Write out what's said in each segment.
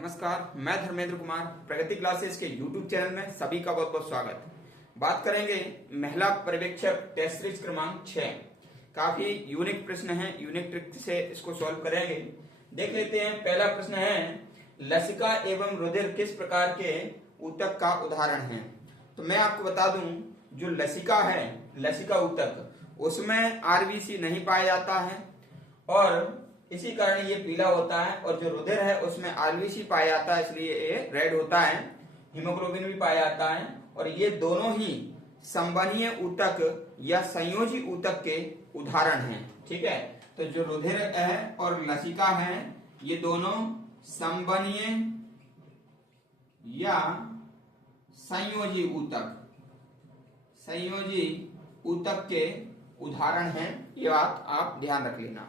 नमस्कार, मैं धर्मेंद्र कुमार प्रगति क्लासेस के YouTube चैनल में सभी का बहुत बहुत स्वागत। बात करेंगे महिला पर्यवेक्षक टेस्ट सीरीज क्रमांक 6। काफी यूनिक प्रश्न है, यूनिक ट्रिक से इसको सॉल्व करेंगे। देख लेते हैं। पहला प्रश्न है, लसिका एवं रुधिर किस प्रकार के ऊतक का उदाहरण है? तो मैं आपको बता दूं, जो लसिका है, लसिका ऊतक, उसमें आरबीसी नहीं पाया जाता है और इसी कारण ये पीला होता है। और जो रुधिर है उसमें आरबीसी पाया जाता है, इसलिए ये रेड होता है। हीमोग्लोबिन भी पाया जाता है और ये दोनों ही संवहनीय ऊतक या संयोजी ऊतक के उदाहरण हैं। ठीक है, तो जो रुधिर है और लसिका है, ये दोनों संवहनीय या संयोजी ऊतक के उदाहरण हैं। ये बात आप ध्यान रख लेना।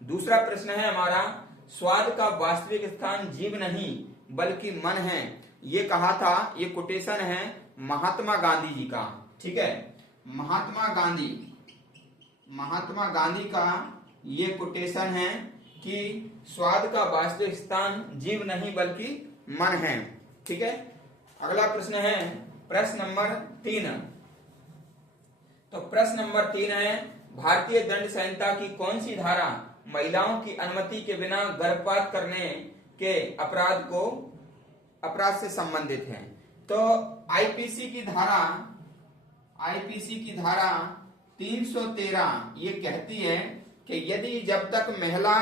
दूसरा प्रश्न है हमारा, स्वाद का वास्तविक स्थान जीभ नहीं बल्कि मन है। ये कहा था, ये कोटेशन है महात्मा गांधी जी का। ठीक है, महात्मा गांधी का ये कोटेशन है कि स्वाद का वास्तविक स्थान जीभ नहीं बल्कि मन है। ठीक है, अगला प्रश्न है प्रश्न नंबर 3। तो प्रश्न नंबर 3 है, भारतीय दंड संहिता की कौन सी धारा महिलाओं की अनुमति के बिना गर्भपात करने के अपराध से संबंधित है? तो आईपीसी की धारा 313 ये कहती है कि यदि जब तक महिला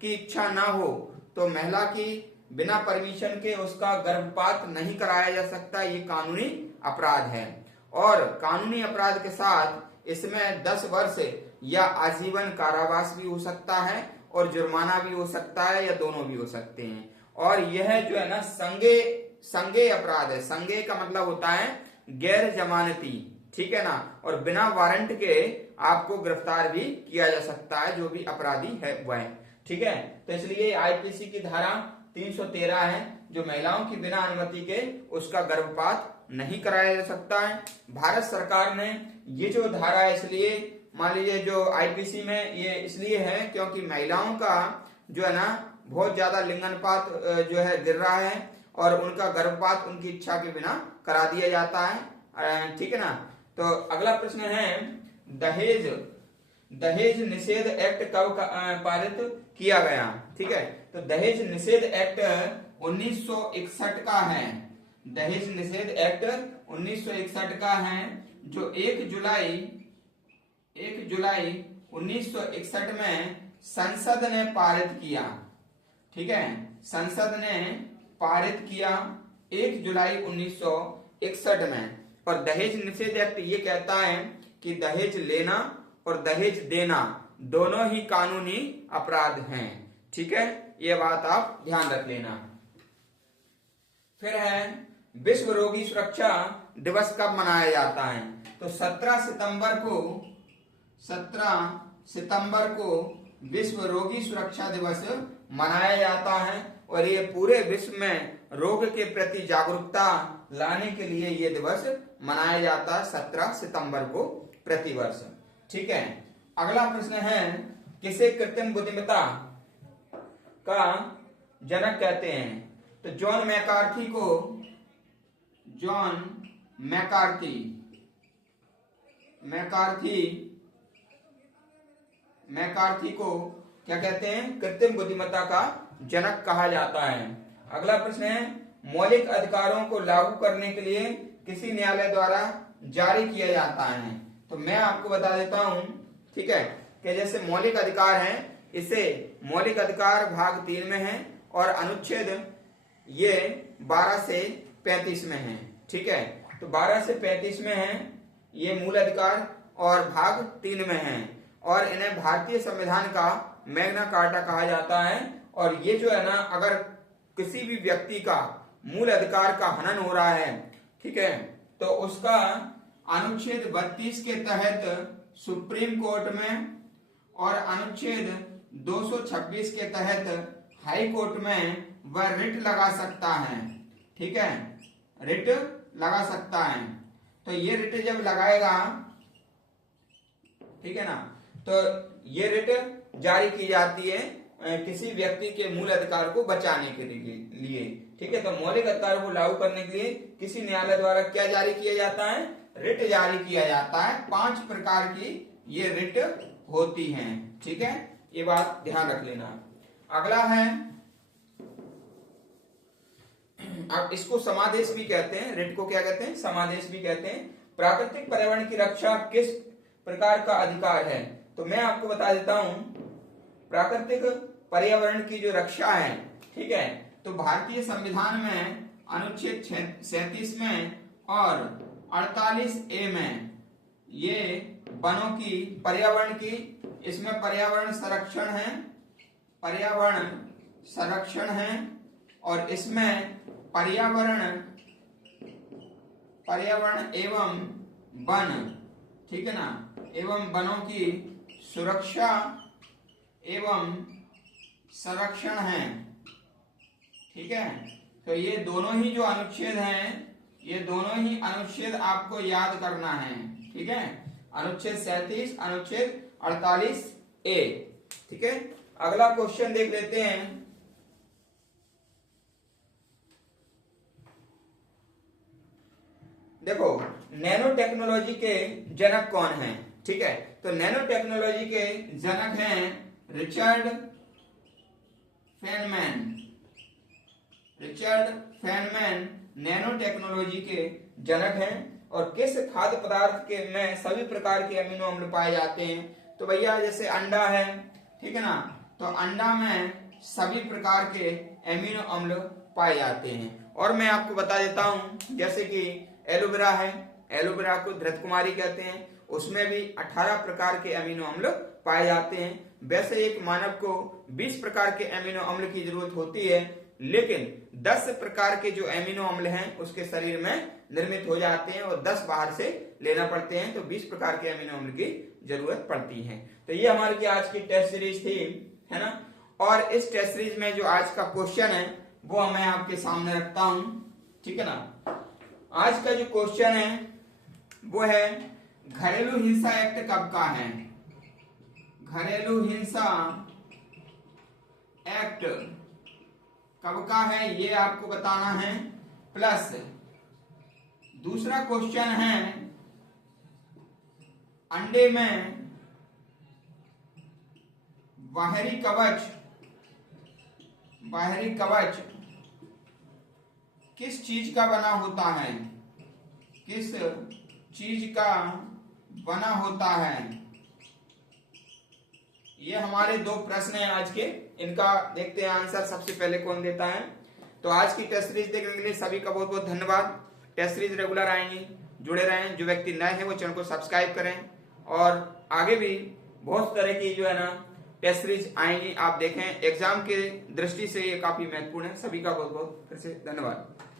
की इच्छा ना हो तो महिला की बिना परमिशन के उसका गर्भपात नहीं कराया जा सकता। ये कानूनी अपराध है और कानूनी अपराध के साथ इसमें 10 वर्ष या आजीवन कारावास भी हो सकता है और जुर्माना भी हो सकता है या दोनों भी हो सकते हैं। और यह जो है ना संज्ञेय अपराध है। संज्ञेय का मतलब होता है गैर जमानती। ठीक है ना, और बिना वारंट के आपको गिरफ्तार भी किया जा सकता है, जो भी अपराधी है वह। ठीक है, तो इसलिए आईपीसी की धारा 313 है, जो महिलाओं की बिना अनुमति के उसका गर्भपात नहीं कराया जा सकता है। भारत सरकार ने ये जो धारा है, इसलिए मान लीजिए जो आईपीसी में ये इसलिए है क्योंकि महिलाओं का जो है ना बहुत ज्यादा लिंगानुपात जो है गिर रहा है और उनका गर्भपात उनकी इच्छा के बिना करा दिया जाता है। ठीक है ना, तो अगला प्रश्न है, दहेज निषेध एक्ट कब पारित किया गया? ठीक है, तो दहेज निषेध एक्ट 1961 का है। दहेज निषेध एक्ट 1961 का है, जो 1 जुलाई 1961 में संसद ने पारित किया। ठीक है, संसद ने पारित किया 1 जुलाई 1961 में। और दहेज निषेध एक्ट ये कहता है कि दहेज लेना और दहेज देना दोनों ही कानूनी अपराध हैं। ठीक है, ये बात आप ध्यान रख लेना। फिर है, विश्व रोगी सुरक्षा दिवस कब मनाया जाता है? तो 17 सितंबर को विश्व रोगी सुरक्षा दिवस मनाया जाता है और ये पूरे विश्व में रोग के प्रति जागरूकता लाने के लिए ये दिवस मनाया जाता है 17 सितंबर को प्रतिवर्ष। ठीक है, अगला प्रश्न है, किसे कृत्रिम बुद्धिमत्ता का जनक कहते हैं? तो जॉन मैकार्थी को क्या कहते हैं? कृत्रिम बुद्धिमत्ता का जनक कहा जाता है। अगला प्रश्न है, मौलिक अधिकारों को लागू करने के लिए किसी न्यायालय द्वारा जारी किया जाता है? तो मैं आपको बता देता हूं, ठीक है, कि जैसे मौलिक अधिकार है, इसे मौलिक अधिकार भाग 3 में है और अनुच्छेद ये 12 से 35 में है। ठीक है, तो 12 से 35 में है ये मूल अधिकार और भाग 3 में है और इन्हें भारतीय संविधान का मैग्ना कार्टा कहा जाता है। और ये जो है ना, अगर किसी भी व्यक्ति का मूल अधिकार का हनन हो रहा है, ठीक है, तो उसका अनुच्छेद 32 के तहत सुप्रीम कोर्ट में और अनुच्छेद 226 के तहत हाई कोर्ट में वह रिट लगा सकता है। ठीक है, रिट लगा सकता है। तो ये रिट जब लगाएगा, ठीक है ना, तो ये रिट जारी की जाती है किसी व्यक्ति के मूल अधिकार को बचाने के लिए। ठीक है, तो मौलिक अधिकारों को लागू करने के लिए किसी न्यायालय द्वारा क्या जारी किया जाता है? रिट जारी किया जाता है। 5 प्रकार की ये रिट होती हैं। ठीक है, ये बात ध्यान रख लेना। अगला है, अब इसको समादेश भी कहते हैं। रिट को क्या कहते हैं? समादेश भी कहते हैं। प्राकृतिक पर्यावरण की रक्षा किस प्रकार का अधिकार है? तो मैं आपको बता देता हूं, प्राकृतिक पर्यावरण की जो रक्षा है, ठीक है, तो भारतीय संविधान में अनुच्छेद 37 में और 48A में ये वनों की, पर्यावरण की, इसमें पर्यावरण संरक्षण है, पर्यावरण संरक्षण है, और इसमें पर्यावरण एवं वन, ठीक है ना, एवं वनों की सुरक्षा एवं संरक्षण है। ठीक है, तो ये दोनों ही जो अनुच्छेद हैं, ये दोनों ही अनुच्छेद आपको याद करना है। ठीक है, अनुच्छेद 37, अनुच्छेद 48A। ठीक है, अगला क्वेश्चन देख लेते हैं। देखो, नैनो टेक्नोलॉजी के जनक कौन हैं? ठीक है, तो नैनो टेक्नोलॉजी के जनक हैं Richard Feynman. Richard Feynman nano technology के जनक हैं। और किस खाद्य पदार्थ के में सभी प्रकार के अमीनो अम्ल पाए जाते हैं? तो भैया जैसे अंडा है, ठीक है ना, तो अंडा में सभी प्रकार के अमीनो अम्ल पाए जाते हैं। और मैं आपको बता देता हूं, जैसे कि एलोवेरा है, एलोवेरा को धृत कुमारी कहते हैं, उसमें भी 18 प्रकार के अमीनो अम्ल पाए जाते हैं। वैसे एक मानव को 20 प्रकार के अमीनो अम्ल की जरूरत होती है, लेकिन 10 प्रकार के जो अमीनो अम्ल हैं उसके शरीर में निर्मित हो जाते हैं और 10 बाहर से लेना पड़ते हैं, तो 20 प्रकार के अमीनो अम्ल की जरूरत पड़ती है। तो ये हमारी की आज की टेस्ट सीरीज थी, है ना। और इस टेस्ट सीरीज में जो आज का क्वेश्चन है वो मैं आपके सामने रखता हूं, ठीक है ना। आज का जो क्वेश्चन है वो है, घरेलू हिंसा एक्ट कब का है? घरेलू हिंसा एक्ट कब का है ये आपको बताना है। प्लस दूसरा क्वेश्चन है, अंडे में बाहरी कवच किस चीज का बना होता है? किस चीज का बना होता है? ये हमारे 2 प्रश्न हैं आज के, इनका देखते हैं आंसर सबसे पहले कौन देता है। तो आज की टेस्ट सीरीज देखने के लिए सभी का बहुत बहुत धन्यवाद। टेस्ट सीरीज रेगुलर आएंगी, जुड़े रहें। जो व्यक्ति नए हैं वो चैनल को सब्सक्राइब करें, और आगे भी बहुत तरह की जो है ना टेस्ट सीरीज आएंगी, आप देखें। एग्जाम के दृष्टि से ये काफी महत्वपूर्ण है। सभी का बहुत बहुत फिर से धन्यवाद।